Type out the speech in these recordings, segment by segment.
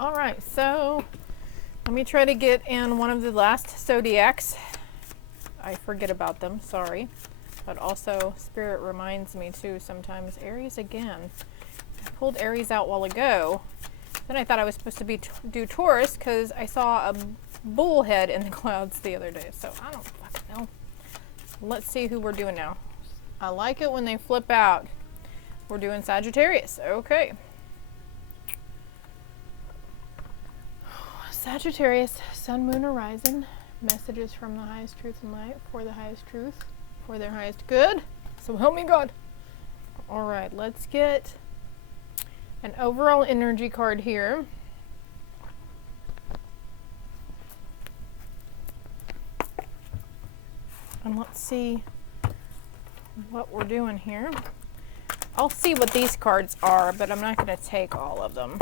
All right, so let me try to get in one of the last zodiacs. I forget about them, sorry. But also, Spirit reminds me too sometimes. Aries again. I pulled Aries out a while ago. Then I thought I was supposed to do Taurus because I saw a bullhead in the clouds the other day. So I don't fucking know. Let's see who we're doing now. I like it when they flip out. We're doing Sagittarius. Okay. Sagittarius, Sun, Moon, Horizon. Messages from the highest truth and light for the highest truth, for their highest good. So help me God. All right, let's get an overall energy card here. And let's see what we're doing here. I'll see what these cards are, but I'm not going to take all of them.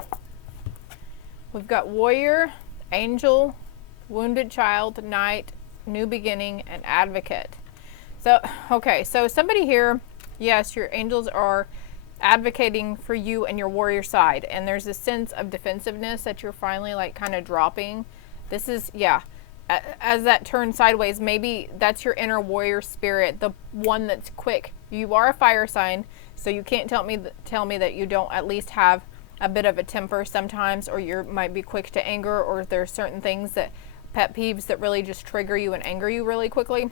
We've got Warrior, Angel, Wounded Child, Knight, New Beginning, and Advocate. So, okay, so somebody here, yes, your angels are advocating for you and your warrior side, and there's a sense of defensiveness that you're finally like kind of dropping. This is, yeah, as that turns sideways, maybe that's your inner warrior spirit, the one that's quick. You are a fire sign, so you can't tell me that you don't at least have a bit of a temper sometimes, or you might be quick to anger, or there's certain things that pet peeves that really just trigger you and anger you really quickly,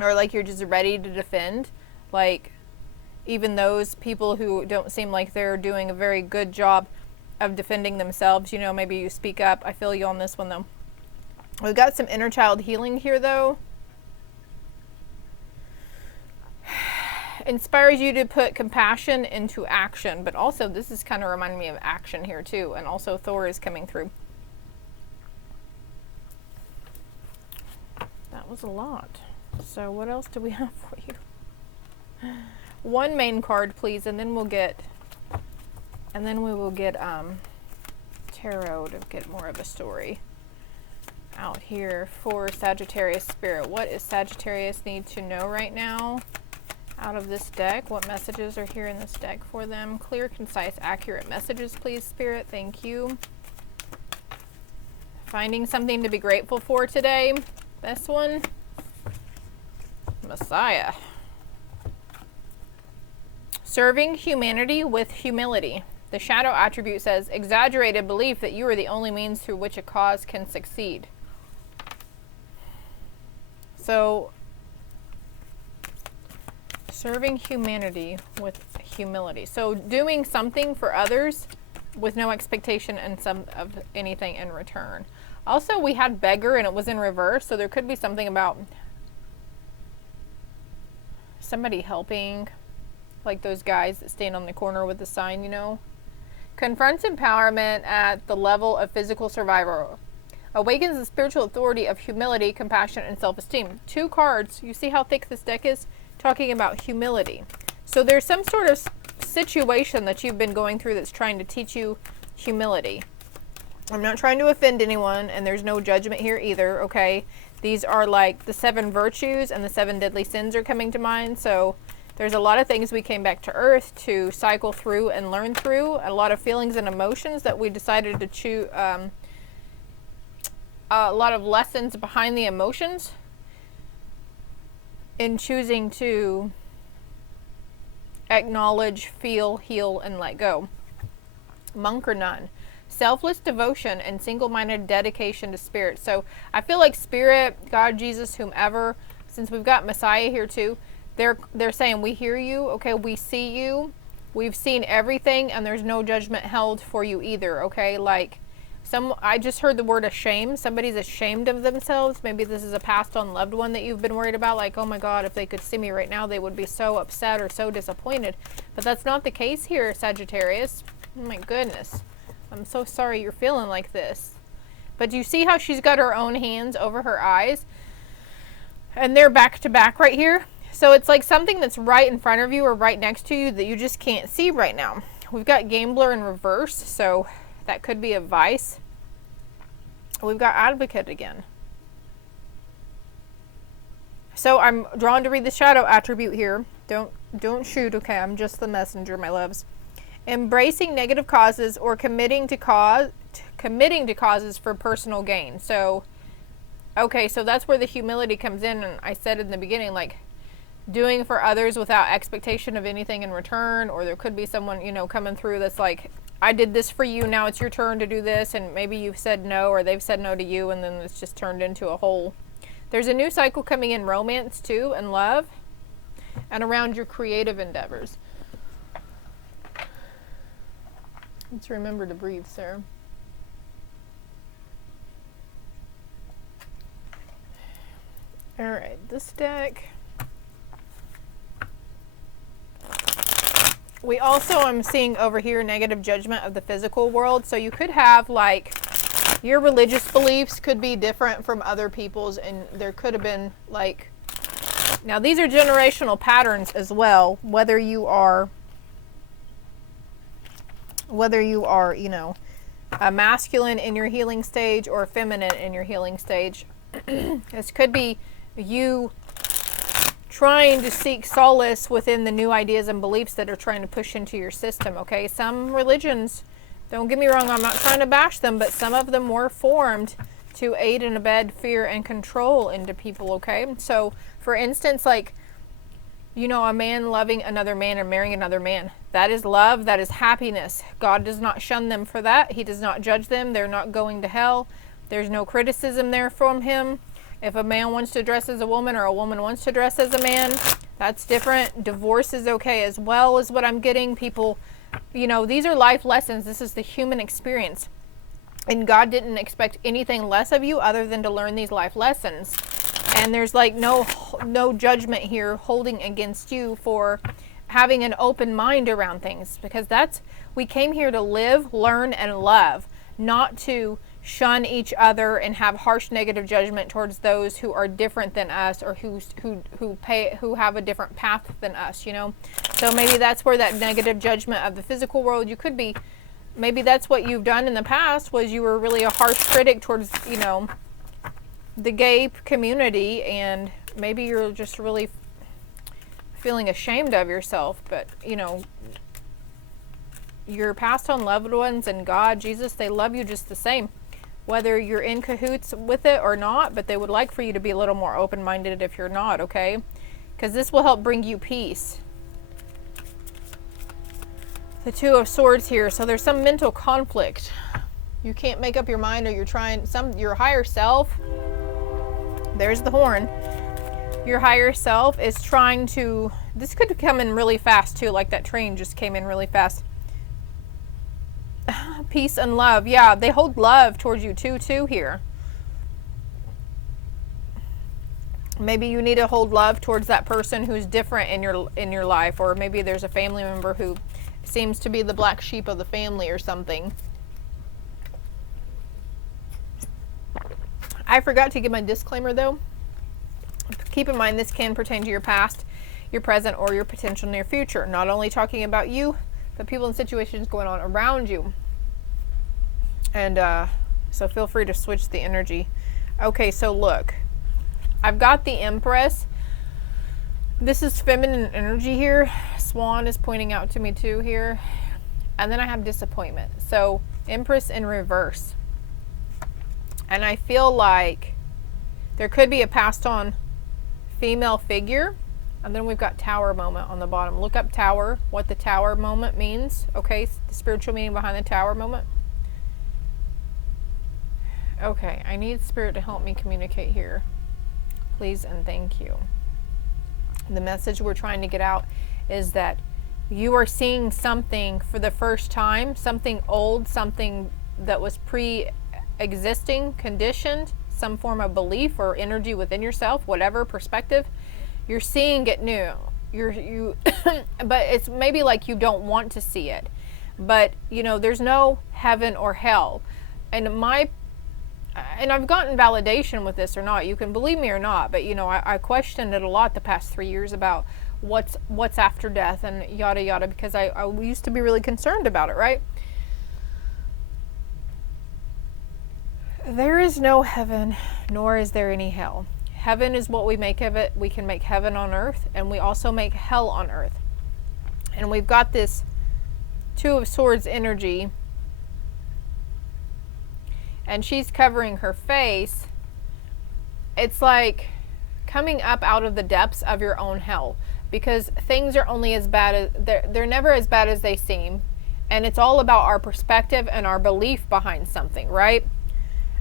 or like you're just ready to defend. Like even those people who don't seem like they're doing a very good job of defending themselves, you know, maybe you speak up. I feel you on this one though. We've got some inner child healing here though. Inspires you to put compassion into action, but also this is kind of reminding me of action here too, and also Thor is coming through. That was a lot. So what else do we have for you? One main card please, and then we will get tarot to get more of a story out here for Sagittarius spirit. What is Sagittarius need to know right now out of this deck? What messages are here in this deck for them? Clear, concise, accurate messages please, Spirit. Thank you. Finding something to be grateful for today. This one, Messiah. Serving humanity with humility. The shadow attribute says exaggerated belief that you are the only means through which a cause can succeed. So serving humanity with humility. So doing something for others with no expectation and some of anything in return. Also, we had beggar and it was in reverse, so there could be something about somebody helping, like those guys that stand on the corner with the sign, you know. Confronts empowerment at the level of physical survival. Awakens the spiritual authority of humility, compassion, and self-esteem. Two cards. You see how thick this deck is? Talking about humility. So there's some sort of situation that you've been going through that's trying to teach you humility. I'm not trying to offend anyone, and there's no judgment here either, okay? These are like the 7 virtues and the 7 deadly sins are coming to mind. So there's a lot of things we came back to earth to cycle through and learn through. A lot of feelings and emotions that we decided to choose. A lot of lessons behind the emotions in choosing to acknowledge, feel, heal, and let go. Monk or nun. Selfless devotion and single-minded dedication to spirit. So I feel like spirit, God, Jesus, whomever, since we've got Messiah here too, they're saying we hear you, okay, we see you, we've seen everything, and there's no judgment held for you either, okay? Like I just heard the word ashamed. Somebody's ashamed of themselves. Maybe this is a passed on loved one that you've been worried about, like, oh my God, if they could see me right now, they would be so upset or so disappointed. But that's not the case here, Sagittarius. Oh my goodness. I'm so sorry you're feeling like this. But do you see how she's got her own hands over her eyes? And they're back to back right here. So it's like something that's right in front of you or right next to you that you just can't see right now. We've got gambler in reverse, so that could be a vice. We've got advocate again. So I'm drawn to read the shadow attribute here. Don't shoot, okay? I'm just the messenger, my loves. Embracing negative causes or committing to committing to causes for personal gain. So, okay, so that's where the humility comes in. And I said in the beginning, like, doing for others without expectation of anything in return, or there could be someone, you know, coming through that's like, I did this for you, now it's your turn to do this, and maybe you've said no, or they've said no to you, and then it's just turned into a whole. There's a new cycle coming in romance too, and love, and around your creative endeavors. Let's remember to breathe, Sarah. All right, this deck. We also, I'm seeing over here, negative judgment of the physical world. So you could have, like, your religious beliefs could be different from other people's, and there could have been, like, now these are generational patterns as well, whether you are, you know, a masculine in your healing stage or feminine in your healing stage. This could be you trying to seek solace within the new ideas and beliefs that are trying to push into your system, okay? Some religions, don't get me wrong, I'm not trying to bash them, but some of them were formed to aid and abet fear and control into people, okay? So, for instance, like, you know, a man loving another man or marrying another man. That is love, that is happiness. God does not shun them for that. He does not judge them. They're not going to hell. There's no criticism there from him. If a man wants to dress as a woman or a woman wants to dress as a man, that's different. Divorce is okay as well, is what I'm getting. People, you know, these are life lessons. This is the human experience. And God didn't expect anything less of you other than to learn these life lessons. And there's like no judgment here holding against you for having an open mind around things. Because we came here to live, learn, and love, not to shun each other and have harsh negative judgment towards those who are different than us, or who have a different path than us, you know. So maybe that's where that negative judgment of the physical world, you could be, maybe that's what you've done in the past, was you were really a harsh critic towards, you know, the gay community, and maybe you're just really feeling ashamed of yourself. But, you know, your passed on loved ones and God, Jesus, they love you just the same, whether you're in cahoots with it or not, but they would like for you to be a little more open-minded if you're not, okay? Because this will help bring you peace. The Two of Swords here, so there's some mental conflict. You can't make up your mind, or you're trying, your higher self, there's the horn. Your higher self is trying to, this could come in really fast too, like that train just came in really fast. Peace and love. Yeah, they hold love towards you too here. Maybe you need to hold love towards that person who's different in your life, or maybe there's a family member who seems to be the black sheep of the family or something. I forgot to give my disclaimer though. Keep in mind, this can pertain to your past, your present, or your potential near future. Not only talking about you, but people and situations going on around you. And so feel free to switch the energy. Okay, so look, I've got the Empress. This is feminine energy here. Swan is pointing out to me too here. And then I have disappointment. So Empress in reverse. And I feel like there could be a passed on female figure. And then we've got Tower moment on the bottom. Look up Tower, what the Tower moment means. Okay, the spiritual meaning behind the Tower moment. Okay, I need Spirit to help me communicate here. Please and thank you. The message we're trying to get out is that you are seeing something for the first time, something old, something that was pre-existing, conditioned, some form of belief or energy within yourself, whatever perspective. You're seeing it new. But it's maybe like you don't want to see it. But, you know, there's no heaven or hell. And I've gotten validation with this or not. You can believe me or not, but, you know, I questioned it a lot the past 3 years about what's after death and yada yada, because I used to be really concerned about it, right? There is no heaven, nor is there any hell. Heaven is what we make of it. We can make heaven on earth, and we also make hell on earth. And we've got this Two of Swords energy and she's covering her face, it's like coming up out of the depths of your own hell, because things are only as bad as they're never as bad as they seem, and it's all about our perspective and our belief behind something, right?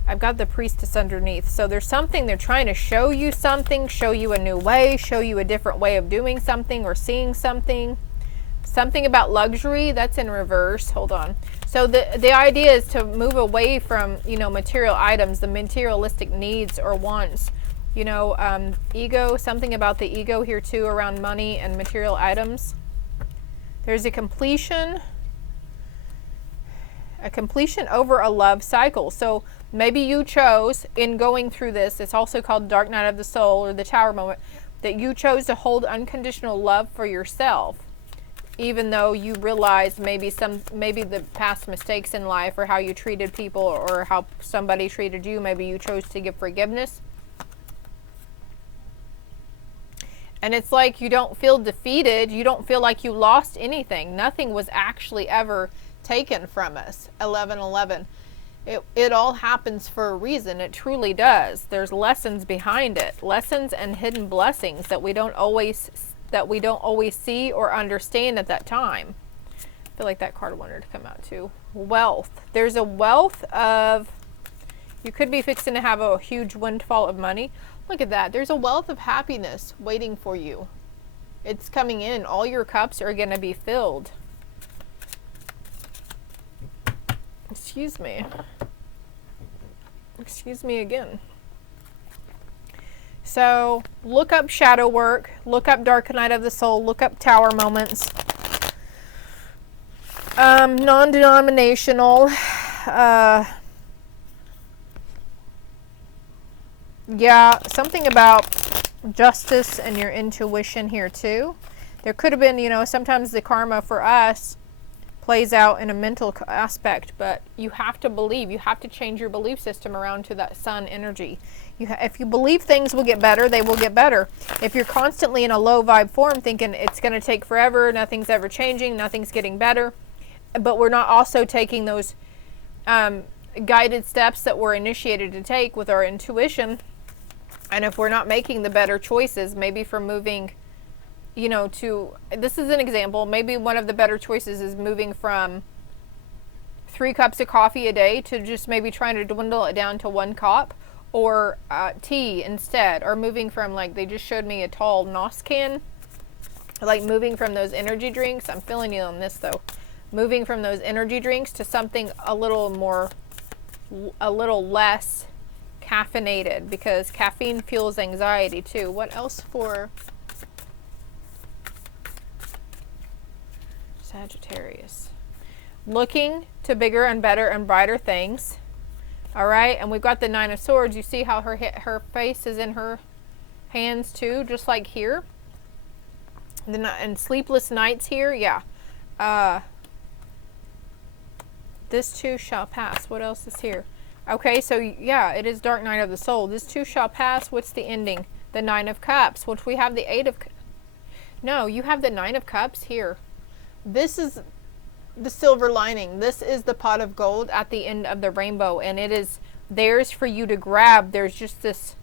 I've got the priestess underneath, so there's something they're trying to show you, something, show you a new way, show you a different way of doing something or seeing something. Something about luxury, that's in reverse. Hold on. So the idea is to move away from, you know, material items, the materialistic needs or wants. You know, ego, something about the ego here too, around money and material items. There's a completion over a love cycle. So maybe you chose, in going through this, it's also called Dark Night of the Soul or the Tower moment, that you chose to hold unconditional love for yourself, even though you realized maybe the past mistakes in life, or how you treated people, or how somebody treated you. Maybe you chose to give forgiveness. And it's like you don't feel defeated. You don't feel like you lost anything. Nothing was actually ever taken from us. 11:11. It all happens for a reason. It truly does. There's lessons behind it. Lessons and hidden blessings that we don't always see or understand at that time. I feel like that card wanted to come out too. Wealth. There's a wealth of, you could be fixing to have a huge windfall of money. Look at that. There's a wealth of happiness waiting for you. It's coming in. All your cups are going to be filled. Excuse me. Excuse me again. So look up shadow work, look up Dark Night of the Soul, look up tower moments. Non-denominational. Yeah, something about justice and your intuition here too. There could have been, you know, sometimes the karma for us plays out in a mental aspect, but you have to believe. You have to change your belief system around to that sun energy. If you believe things will get better, they will get better. If you're constantly in a low vibe form thinking it's going to take forever, nothing's ever changing, nothing's getting better, but we're not also taking those guided steps that we're initiated to take with our intuition, and if we're not making the better choices, maybe from moving, you know, to, this is an example, maybe one of the better choices is moving from 3 cups of coffee a day to just maybe trying to dwindle it down to 1 cup, or tea instead, or moving from, like they just showed me a tall NOS can, like moving from those energy drinks. I'm feeling you on this though. Moving from those energy drinks to something a little less caffeinated, because caffeine fuels anxiety too. What else for Sagittarius? Looking to bigger and better and brighter things. All right, and we've got the 9 of Swords. You see how her face is in her hands too, just like here. And sleepless nights here, yeah. This too shall pass. What else is here? Okay, so yeah, it is Dark Night of the Soul. This too shall pass. What's the ending? The 9 of Cups, which we have the 8 of... No, you have the 9 of Cups here. This is the silver lining. This is the pot of gold at the end of the rainbow, and it is theirs for you to grab. There's just this,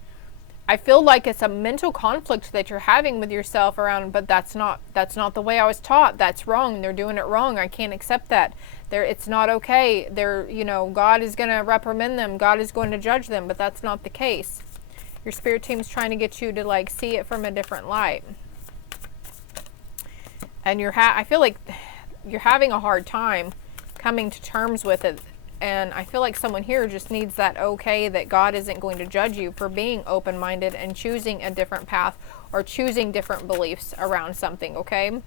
I feel like it's a mental conflict that you're having with yourself around, but that's not the way I was taught. That's wrong. They're doing it wrong. I can't accept that. It's not okay. You know, God is going to reprimand them. God is going to judge them, but that's not the case. Your spirit team's trying to get you to like see it from a different light. And I feel like you're having a hard time coming to terms with it. And I feel like someone here just needs that okay, that God isn't going to judge you for being open-minded and choosing a different path or choosing different beliefs around something, okay?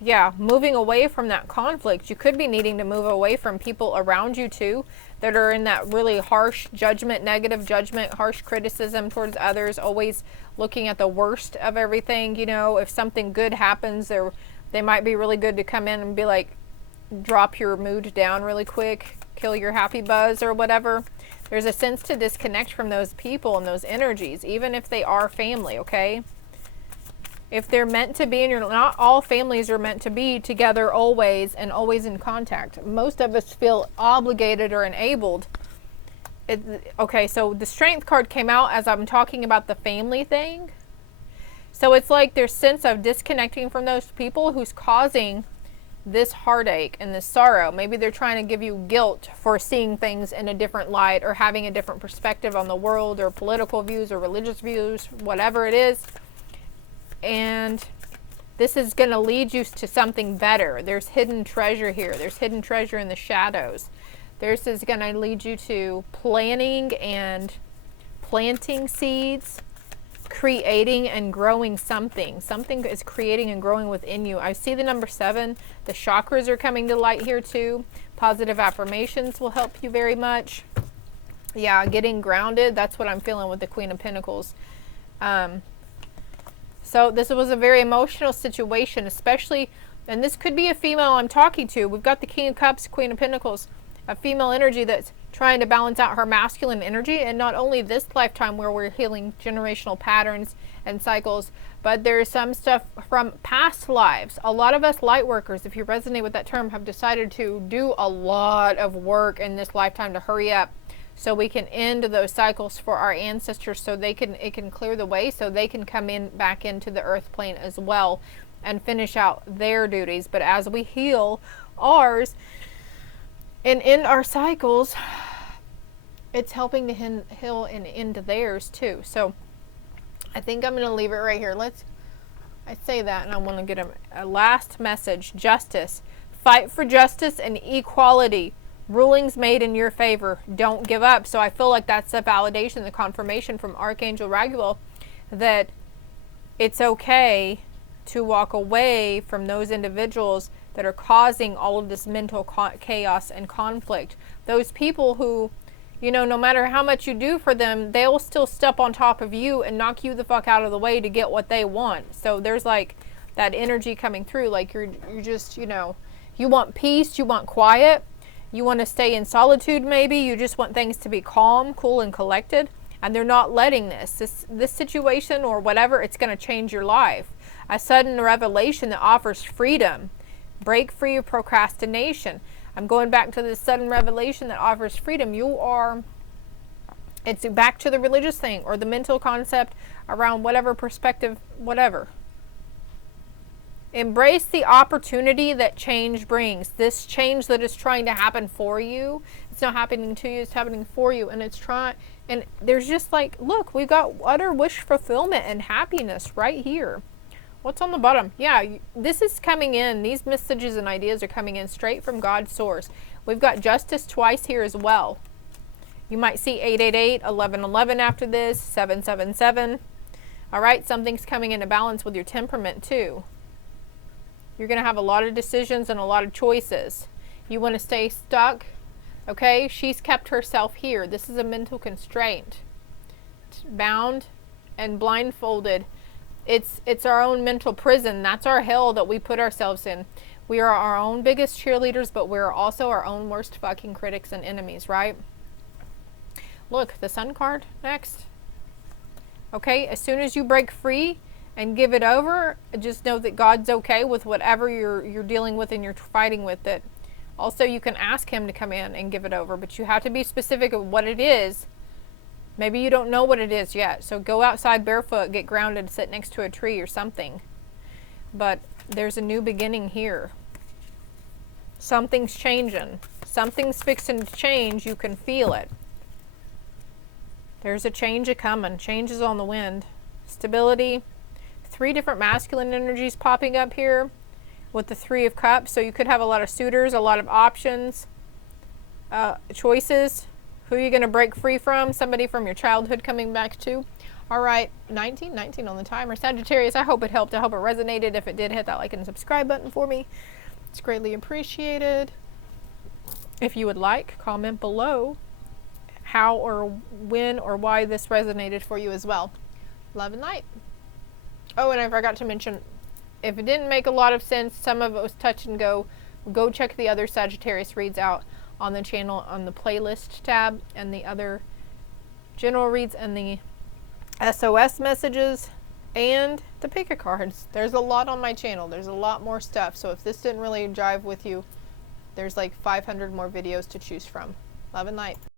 Yeah, moving away from that conflict. You could be needing to move away from people around you too that are in that really harsh judgment, negative judgment, harsh criticism towards others, always looking at the worst of everything. You know, if something good happens, they might be really good to come in and be like, drop your mood down really quick, kill your happy buzz or whatever. There's a sense to disconnect from those people and those energies, even if they are family, okay? If they're meant to be, and not all families are meant to be together always and always in contact. Most of us feel obligated or enabled Okay, so the Strength card came out as I'm talking about the family thing. So it's like there's sense of disconnecting from those people who's causing this heartache and this sorrow. Maybe they're trying to give you guilt for seeing things in a different light, or having a different perspective on the world, or political views, or religious views, whatever it is. And this is going to lead you to something better. There's hidden treasure here. There's hidden treasure in the shadows. This is going to lead you to planning and planting seeds, creating and growing something. Something is creating and growing within you. I see the number 7. The chakras are coming to light here too. Positive affirmations will help you very much. Yeah, getting grounded. That's what I'm feeling with the Queen of Pentacles. So this was a very emotional situation, especially, and this could be a female I'm talking to. We've got the King of Cups, Queen of Pentacles, a female energy that's trying to balance out her masculine energy. And not only this lifetime where we're healing generational patterns and cycles, but there's some stuff from past lives. A lot of us light workers, if you resonate with that term, have decided to do a lot of work in this lifetime to hurry up, so we can end those cycles for our ancestors, so it can clear the way, so they can come in back into the earth plane as well and finish out their duties. But as we heal ours and end our cycles, it's helping to heal and end theirs too. So I think I'm going to leave it right here. I say that, and I want to get a last message. Justice. Fight for justice and equality. Rulings made in your favor. Don't give up. So I feel like that's the validation, the confirmation from Archangel Raguel, that it's okay to walk away from those individuals that are causing all of this mental chaos and conflict. Those people who, you know, no matter how much you do for them, they'll still step on top of you and knock you the fuck out of the way to get what they want. So there's like that energy coming through, like you're just, you know, you want peace, you want quiet, you want to stay in solitude maybe, you just want things to be calm, cool, and collected, and they're not letting this situation or whatever, it's going to change your life. A sudden revelation that offers freedom. Break free of procrastination. I'm going back to this sudden revelation that offers freedom. It's back to the religious thing or the mental concept around whatever perspective, whatever. Embrace the opportunity that change brings. This change that is trying to happen for you, it's not happening to you, it's happening for you. And and there's just like, look, we've got utter wish fulfillment and happiness right here. What's on the bottom? Yeah, this is coming in. These messages and ideas are coming in straight from God's source. We've got justice twice here as well. You might see 888, 1111 after this, 777. All right, something's coming into balance with your temperament too. You're going to have a lot of decisions and a lot of choices. You want to stay stuck? Okay, she's kept herself here. This is a mental constraint. Bound and blindfolded. It's our own mental prison. That's our hell that we put ourselves in. We are our own biggest cheerleaders, but we're also our own worst fucking critics and enemies, right? Look, the Sun card next. Okay, as soon as you break free and give it over, just know that God's okay with whatever you're dealing with and you're fighting with it. Also, you can ask him to come in and give it over, but you have to be specific of what it is. Maybe you don't know what it is yet, so go outside barefoot, get grounded, sit next to a tree or something. But there's a new beginning here. Something's changing. Something's fixing to change. You can feel it. There's a change a-coming. Change is on the wind. Stability. 3 different masculine energies popping up here with the 3 of Cups. So you could have a lot of suitors, a lot of options, choices. Who are you going to break free from? Somebody from your childhood coming back too. All right, 19 on the timer. Sagittarius, I hope it helped. I hope it resonated. If it did, hit that like and subscribe button for me. It's greatly appreciated. If you would like, comment below how or when or why this resonated for you as well. Love and light. Oh, and I forgot to mention, if it didn't make a lot of sense, some of it was touch and go check the other Sagittarius reads out on the channel on the playlist tab, and the other general reads and the SOS messages and the pick a cards. There's a lot on my channel. There's a lot more stuff. So if this didn't really jive with you, there's like 500 more videos to choose from. Love and light.